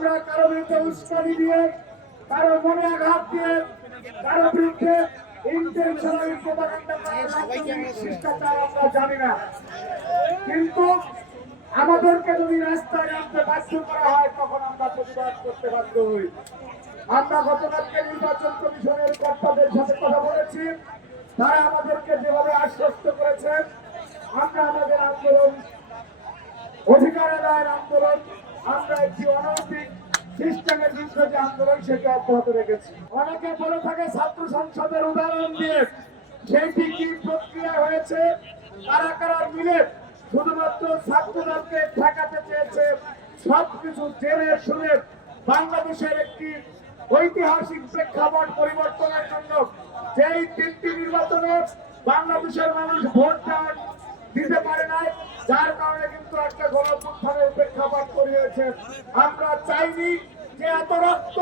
আমরা কারো বিরুদ্ধে উস্কানি দিয়ে, কারো মনে আঘাত দিয়ে, কারো বিরুদ্ধে ইন্টেনশনাল প্রপাগান্ডা করার রাজনৈতিক শিষ্টাচার আমরা জানি না। কিন্তু আমাদেরকে যদি রাস্তায় নামতে বাধ্য করা হয় তখন আমরা প্রতিবাদ করতে বাধ্য হই। আমরা গতকালকে নির্বাচন কমিশনের কর্তাদের সাথে কথা বলেছি, তারা আমাদেরকে যেভাবে আশ্বস্ত করেছেন আমরা আমাদের আন্দোলন, অধিকার আদায়ের আন্দোলন, আমরা একটি অনৈতিক সিস্টেমের বিরুদ্ধে যে আন্দোলন সেটি অব্যাহত রেখেছি। অনেকে বলে থাকে ছাত্র সংসদের উদাহরণ দিয়ে সেটি কি প্রক্রিয়া হয়েছে, কারা কারা মিলে শুধুমাত্র ছাত্রদলকে ঠেকাতে চেয়েছে। সবকিছু জেনে শুনে বাংলাদেশের একটি ঐতিহাসিক প্রেক্ষাপট পরিবর্তনের জন্য যেই তিনটি নির্বাচনে বাংলাদেশের মানুষ ভোট দিতে পারে নাই, যার কারণে কিন্তু একটা গণঅভ্যুত্থানের প্রেক্ষাপট তৈরি হয়েছে। আমরা চাইনি যে এত রক্ত,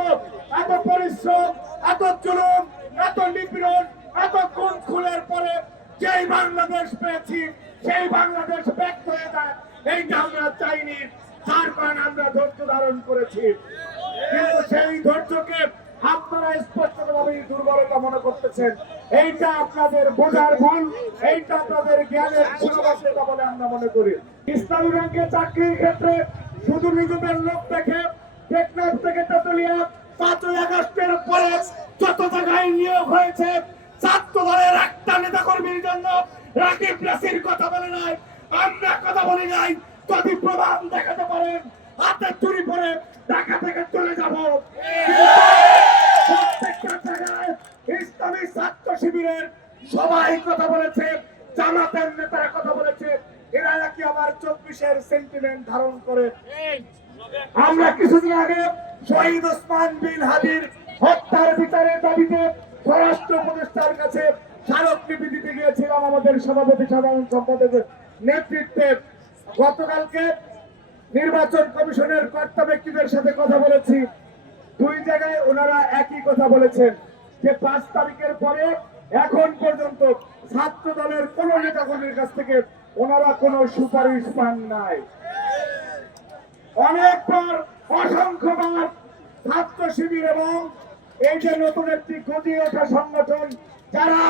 এত পরিশ্রম, এত জুলুম, এত নিপীড়ন, এত খুন খুনের পরে যেই বাংলাদেশ পেয়েছি সেই বাংলাদেশ ব্যর্থ হয়ে যায়, এইটা আমরা চাইনি। যার কারণে আমরা ধৈর্য ধারণ করেছি। কিন্তু সেই ধৈর্যকে আপনারা স্পষ্টভাবে দুর্বলতা মনে করতেছেন। এইটা আপনাদের বোঝার ভুল, এইটা আপনাদের জ্ঞানের সীমাবদ্ধতা বলে আমরা মনে করি। ইসলামী ব্যাংকে চাকরির ক্ষেত্রে শুধু নিজেদের লোক দেখে টেকনাফ থেকে তেতুলিয়া 5ই আগস্টের পরে যত জায়গায় নিয়োগ হয়েছে, ছাত্র দলের একটা নেতা কর্মীর জন্য রাকিব নাসির কথা বলে নাই, আমরা কথা বলি নাই। যদি প্রমাণ দেখাতে পারেন হাতে চুরি পরে ঢাকা থেকে চলে যাব। প্রত্যেকটা জায়গায় ইসলামী ছাত্র শিবিরের সবাই কথা বলেছে, জামাতের নেতারা কথা বলেছে, এরা নাকি আবার 24-এর সেন্টিমেন্ট ধারণ করে। আমরা কিছুদিন আগে শহীদ ওসমান বিন হাদির হত্যার বিচারের দাবিতে স্বরাষ্ট্র উপদেষ্টার কাছে স্মারকলিপি দিতে গিয়েছিলাম আমাদের সভাপতি সাধারণ সম্পাদকের নেতৃত্বে। গতকালকে নির্বাচন কমিশনের কর্তা ব্যক্তিদের সাথে কথা বলেছি, দুই জায়গায় ওনারা একই কথা বলেছেন যে 5 তারিখের পরে এখন পর্যন্ত ছাত্র দলের কোন নেতাকর্মীর কাছ থেকে ওনারা কোনো সুপারিশ পান নাই। অনেকবার, অসংখ্যবার ছাত্র শিবির এবং এই যে নতুন একটি গজিয়ে ওঠা সংগঠন যারা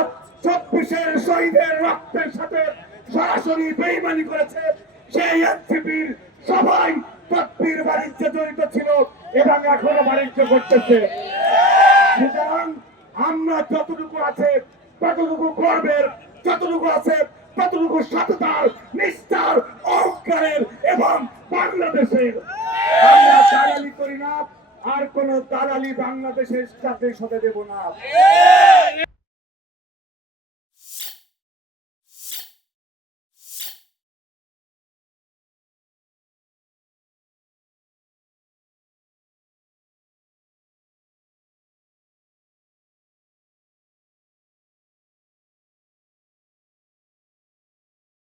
24-এর শহীদের রক্তের সাথে সরাসরি বেইমানি করেছে, সেই এনসিপির সবাই তকবীর বাণিজ্যে জড়িত ছিল এবং এখনো বাণিজ্য করতেছে। সুতরাং আমরা যতটুকু আছে ততটুকু গর্বের, যতটুকু আছে ততটুকু সততার, নিষ্ঠার, অহংকারের এবং বাংলাদেশের। আমরা দালালি করি না, আর কোন দালালি বাংলাদেশের সাথে দেব না।